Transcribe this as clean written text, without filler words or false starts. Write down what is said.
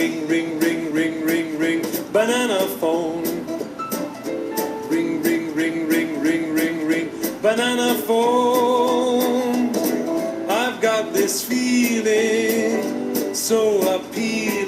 ring, ring, ring, ring, ring, ring, banana phone. Ring, ring, ring, ring, ring, ring, ring, banana phone. I've got this feeling so appealing.